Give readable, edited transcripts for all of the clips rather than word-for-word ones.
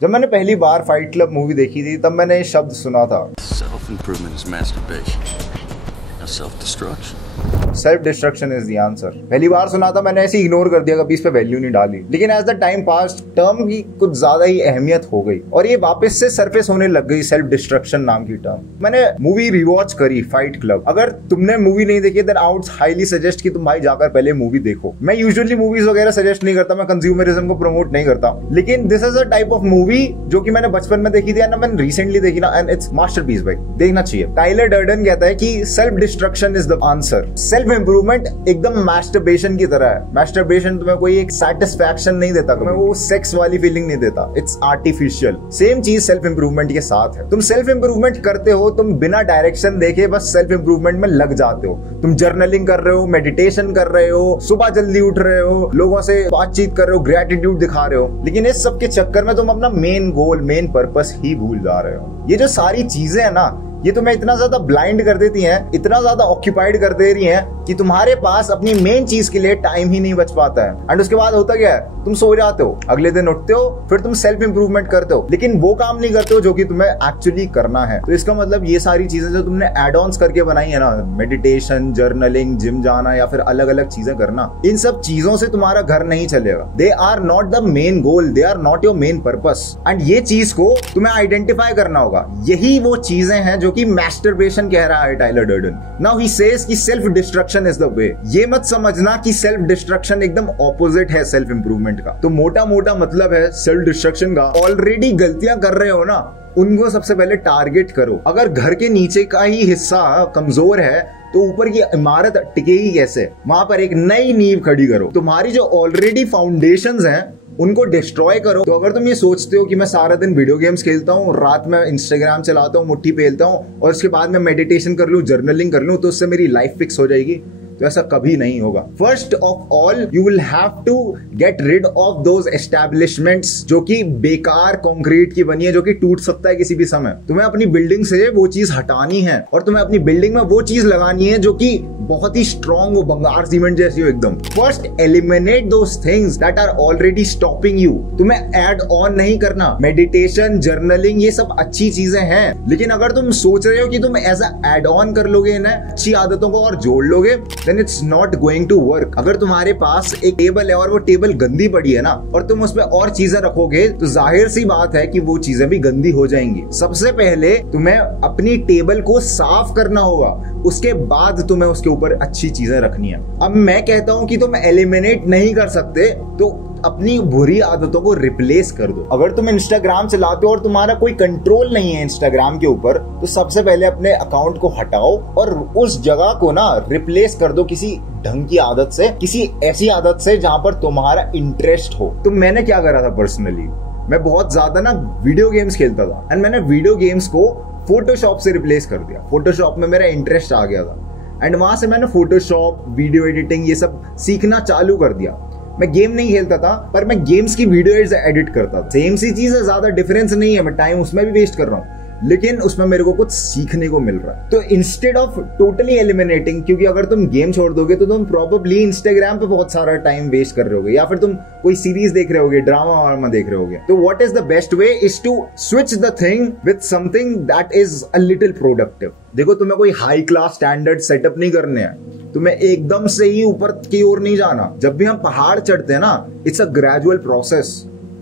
जब मैंने पहली बार फाइट क्लब मूवी देखी थी तब मैंने ये शब्द सुना था, self improvement is masturbation, self destruction. Self destruction is the answer. पहली बार सुना था, मैंने ऐसे इग्नोर कर दिया, कभी इस पे वैल्यू नहीं डाली। लेकिन as the time pass term की कुछ ज्यादा ही अहमियत हो गई और ये वापस से सरफेस होने लग गई, सेल्फ डिस्ट्रक्शन नाम की टर्म। मैंने मूवी रिवॉच करी फाइट क्लब। अगर तुमने मूवी नहीं देखी then I would highly suggest कि तुम भाई जाकर पहले मूवी देखो। मैं यूजुअली मूवीज वगैरह सजेस्ट नहीं करता, मैं कंज्यूमरिज्म को प्रमोट नहीं करता, लेकिन this is a type of movie जो कि मैंने बचपन में देखी थी ना, मैंने रिसेंटली देखी ना, एंड इट्स मास्टरपीस भाई, देखना चाहिए। टाइलर डर्डन कहता है कि self destruction is the answer. Self improvement एकदम मैस्टरबेशन की तरह है। मैस्टरबेशन तुम्हें कोई एक सेटिस्फैक्शन नहीं देता, तुम्हें वो सेक्स वाली फीलिंग नहीं देता, इट्स आर्टिफिशियल। सेम चीज सेल्फ इंप्रूवमेंट के साथ है। तुम सेल्फ इंप्रूवमेंट करते हो, तुम बिना डायरेक्शन देखे बस सेल्फ इंप्रूवमेंट में लग जाते हो। तुम जर्नलिंग कर रहे हो, मेडिटेशन कर रहे हो, सुबह जल्दी उठ रहे हो, लोगों से बातचीत कर रहे हो, ग्रेटिट्यूड दिखा रहे हो, लेकिन इस सब के चक्कर में तुम अपना मेन गोल, मेन पर्पस ही भूल जा रहे हो। ये जो सारी चीजें है ना, ये तुम्हें इतना ज्यादा ब्लाइंड कर देती हैं, इतना ज्यादा ऑक्यूपाइड कर दे रही हैं कि तुम्हारे पास अपनी मेन चीज के लिए टाइम ही नहीं बच पाता है। एंड उसके बाद होता क्या है, तुम सो जाते हो, अगले दिन उठते हो, फिर तुम सेल्फ इंप्रूवमेंट करते हो, लेकिन वो काम नहीं करते हो जो कि तुम्हें एक्चुअली करना है। तो इसका मतलब ये सारी चीजें जो तुमने एड ऑन्स करके बनाई है ना, मेडिटेशन, जर्नलिंग, जिम जाना या फिर अलग अलग चीजें करना, इन सब चीजों से तुम्हारा घर नहीं चलेगा। They are not the main goal, they are not your main purpose. And ये चीज को तुम्हें आइडेंटिफाई करना होगा। यही वो चीजें हैं जो कि मैस्टरबेशन कह रहा है Tyler Durden. Now he says कि self destruction is the way. ये मत समझना कि सेल्फ डिस्ट्रक्शन एकदम ऑपोजिट है सेल्फ इंप्रूवमेंट का। तो मोटा मोटा मतलब है सेल्फ डिस्ट्रक्शन का, ऑलरेडी गलतियां कर रहे हो ना, उनको सबसे पहले टारगेट करो। अगर घर के नीचे का ही हिस्सा कमजोर है तो ऊपर की इमारत टिकेगी कैसे? वहां पर एक नई नींव खड़ी करो। तुम्हारी जो ऑलरेडी फाउंडेशंस हैं उनको डिस्ट्रॉय करो। तो अगर तुम ये सोचते हो कि मैं सारा दिन वीडियो गेम्स खेलता हूँ, रात में इंस्टाग्राम चलाता हूँ, मुट्ठी पेलता हूँ और उसके बाद में मेडिटेशन कर लूँ, जर्नलिंग कर लूँ, तो उससे मेरी लाइफ फिक्स हो जाएगी, तो ऐसा कभी नहीं होगा। First of all you will have to get rid of those establishments जो कि बेकार कंक्रीट की बनी है, जो कि टूट सकता है किसी भी समय। तुम्हें अपनी बिल्डिंग से वो चीज हटानी है और तुम्हें अपनी बिल्डिंग में वो चीज लगानी है जो कि बहुत ही स्ट्रॉन्ग हो, बंगार सीमेंट जैसी हो एकदम। First eliminate those things that are already stopping you. तुम्हें एड ऑन नहीं करना। मेडिटेशन, जर्नलिंग, ये सब अच्छी चीजें हैं, लेकिन अगर तुम सोच रहे हो कि तुम एज अ एड ऑन कर लोगे इन्हें, अच्छी आदतों को और जोड़ लोगे, then it's not going to work। अगर तुम्हारे पास एक टेबल है और वो टेबल गंदी पड़ी है ना, और तुम उसमें और चीजें रखोगे, तो जाहिर सी बात है कि वो चीजें भी गंदी हो जाएंगी। सबसे पहले तुम्हें अपनी टेबल को साफ करना होगा, उसके बाद तुम्हें उसके ऊपर अच्छी चीजें रखनी है। अब मैं कहता हूं कि तुम एलिमिनेट नहीं कर सकते, तो अपनी बुरी आदतों को रिप्लेस कर दो। अगर तुम इंस्टाग्राम चलाते हो और तुम्हारा कोई कंट्रोल नहीं है इंस्टाग्राम के ऊपर, तो सबसे पहले अपने अकाउंट को हटाओ और उस जगह को ना रिप्लेस कर दो किसी ढंग की आदत से, किसी ऐसी आदत से जहां पर तुम्हारा इंटरेस्ट हो। तो मैंने क्या करा था पर्सनली, मैं बहुत ज्यादा ना वीडियो गेम्स खेलता था एंड मैंने वीडियो गेम्स को फोटोशॉप से रिप्लेस कर दिया। फोटोशॉप में मेरा इंटरेस्ट आ गया था एंड वहां से मैंने फोटोशॉप, वीडियो एडिटिंग, ये सब सीखना चालू कर दिया। मैं गेम नहीं खेलता था, पर मैं गेम्स की वीडियोज एडिट करता था। सेम सी चीज है, ज्यादा डिफरेंस नहीं है, मैं टाइम उसमें भी वेस्ट कर रहा हूँ, लेकिन उसमें मेरे को कुछ सीखने को मिल रहा है। तो इंस्टेड ऑफ टोटली एलिमिनेटिंग, क्योंकि अगर तुम गेम छोड़ दोगे तो तुम प्रोबेबली इंस्टाग्राम पे बहुत सारा टाइम वेस्ट कर रहे होगे, या फिर तुम कोई सीरीज देख रहे होगे, ड्रामा वामा देख रहे होगे। तो what is the best way is to switch the thing with something that is a little productive. देखो, तुम्हें कोई हाई क्लास स्टैंडर्ड सेटअप नहीं करने हैं, तुम्हें एकदम से ही ऊपर की ओर नहीं जाना। जब भी हम पहाड़ चढ़ते हैं ना, इट्स अ ग्रेजुअल प्रोसेस।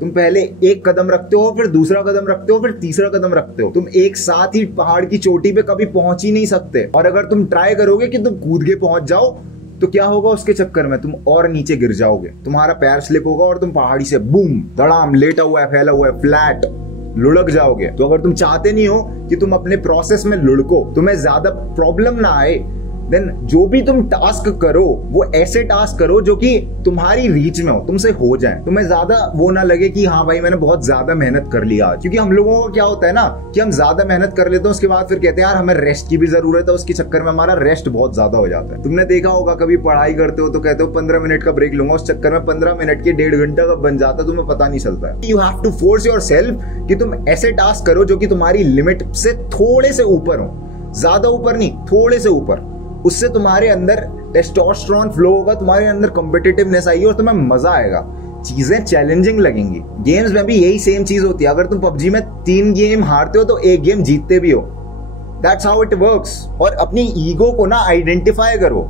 तुम पहले एक कदम रखते हो, फिर दूसरा कदम रखते हो, फिर तीसरा कदम रखते हो। तुम एक साथ ही पहाड़ की चोटी पे कभी पहुंच ही नहीं सकते। और अगर तुम ट्राई करोगे कि तुम कूद के पहुंच जाओ, तो क्या होगा उसके चक्कर में, तुम और नीचे गिर जाओगे, तुम्हारा पैर स्लिप होगा और तुम पहाड़ी से बूम धड़ाम, लेटा हुआ है, फैला हुआ है, फ्लैट लुढ़क जाओगे। तो अगर तुम चाहते नहीं हो कि तुम अपने प्रोसेस में लुढ़को, तुम्हें ज्यादा प्रॉब्लम ना आए, देन जो भी तुम टास्क करो वो ऐसे टास्क करो जो कि तुम्हारी रीच में हो, तुमसे हो जाए। तुम्हें ज्यादा वो ना लगे कि हाँ भाई मैंने बहुत ज्यादा मेहनत कर लिया। क्योंकि हम लोगों को क्या होता है ना कि हम ज्यादा मेहनत कर लेते हैं, उसके बाद फिर कहते हैं यार हमें रेस्ट की भी जरूरत है, उसके चक्कर में हमारा रेस्ट बहुत ज्यादा हो जाता है। तुमने देखा होगा, कभी पढ़ाई करते हो तो कहते हो 15 मिनट का ब्रेक लूंगा, उस चक्कर में 15 मिनट के 1.5 घंटा का बन जाता है, तुम्हें पता नहीं चलता है। You have to force yourself कि तुम ऐसे टास्क करो जो कि तुम्हारी लिमिट से थोड़े से ऊपर हो, ज्यादा ऊपर नहीं, थोड़े से ऊपर। उससे तुम्हारे अंदर टेस्टोस्टेरोन फ्लो होगा, तुम्हारे अंदर कॉम्पिटिटिवनेस आएगी और तुम्हें मजा आएगा। चीजें चैलेंजिंग लगेंगी। गेम्स में भी यही सेम चीज होती है। अगर तुम पबजी में 3 गेम हारते हो तो 1 गेम जीतते भी हो। That's how it works. और अपनी ईगो को ना आइडेंटिफाई करो।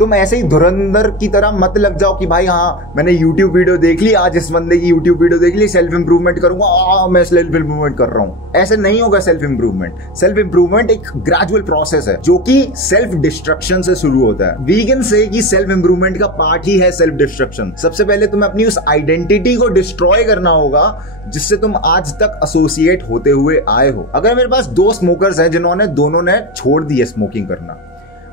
तुम ऐसे ही धुरंधर की तरह मत लग जाओ कि भाई हाँ मैंने YouTube वीडियो देख ली, आज इस बंदे की YouTube वीडियो देख ली, सेल्फ इंप्रूवमेंट करूंगा, मैं सेल्फ इंप्रूवमेंट कर रहा हूं। ऐसे नहीं होगा सेल्फ इंप्रूवमेंट। सेल्फ इंप्रूवमेंट एक ग्रेजुअल प्रोसेस है जो कि सेल्फ डिस्ट्रक्शन से शुरू होता है। वी कैन से कि सेल्फ इंप्रूवमेंट का पार्ट ही है सेल्फ डिस्ट्रक्शन। सबसे पहले तुम्हें अपनी उस आइडेंटिटी को डिस्ट्रॉय करना होगा जिससे तुम आज तक एसोसिएट होते हुए आए हो। अगर मेरे पास 2 स्मोकर्स हैं जिन्होंने दोनों ने छोड़ दी है स्मोकिंग करना,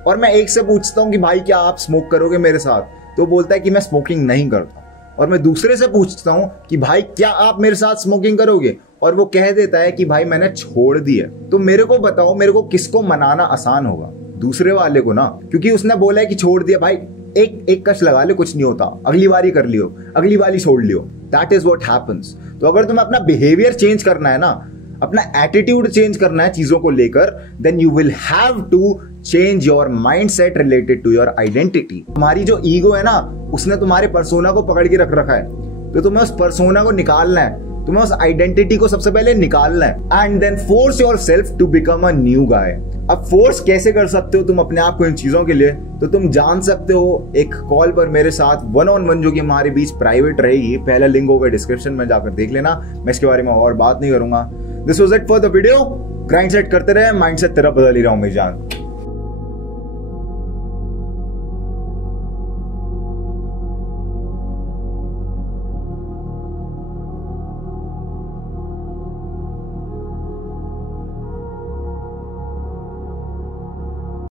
और मैं एक से पूछता हूं कि भाई क्या आप स्मोक करोगे मेरे साथ, तो बोलता है कि मैं स्मोकिंग नहीं करता। और मैं दूसरे से पूछता हूं कि भाई क्या आप मेरे साथ स्मोकिंग करोगे, और वो कह देता है कि भाई मैंने छोड़ दी है। तो मेरे को बताओ, मेरे को किसको मनाना आसान होगा? दूसरे वाले को ना, क्योंकि उसने बोला है कि छोड़ दिया। भाई एक कश लगा ले, कुछ नहीं होता, अगली बारी कर लियो, अगली बारी छोड़ लियो। That is what happens. तो अगर तुम्हें अपना बिहेवियर चेंज करना है ना, अपना एटीट्यूड चेंज करना है चीजों को लेकर, then you will have to change your mindset related to your identity. तुम्हारी जो ईगो है ना, उसने तुम्हारे पर्सोना को पकड़ के रख रखा है। तो तुम्हें उस पर्सोना को निकालना है, तुम्हें उस आइडेंटिटी को सबसे पहले निकालना है, and then force yourself to become a new guy. अब फोर्स कैसे कर सकते हो तुम अपने आप को इन चीजों के लिए? तो तुम जान सकते हो एक कॉल पर मेरे साथ 1-on-1 जो कि हमारे बीच प्राइवेट रहेगी। पहला लिंक होगा डिस्क्रिप्शन में, जाकर देख लेना। मैं इसके बारे में और बात नहीं करूंगा। This was it for the video. Grind set करते रहे, माइंडसेट तेरा बदल ही रहा हूं मेरी जान।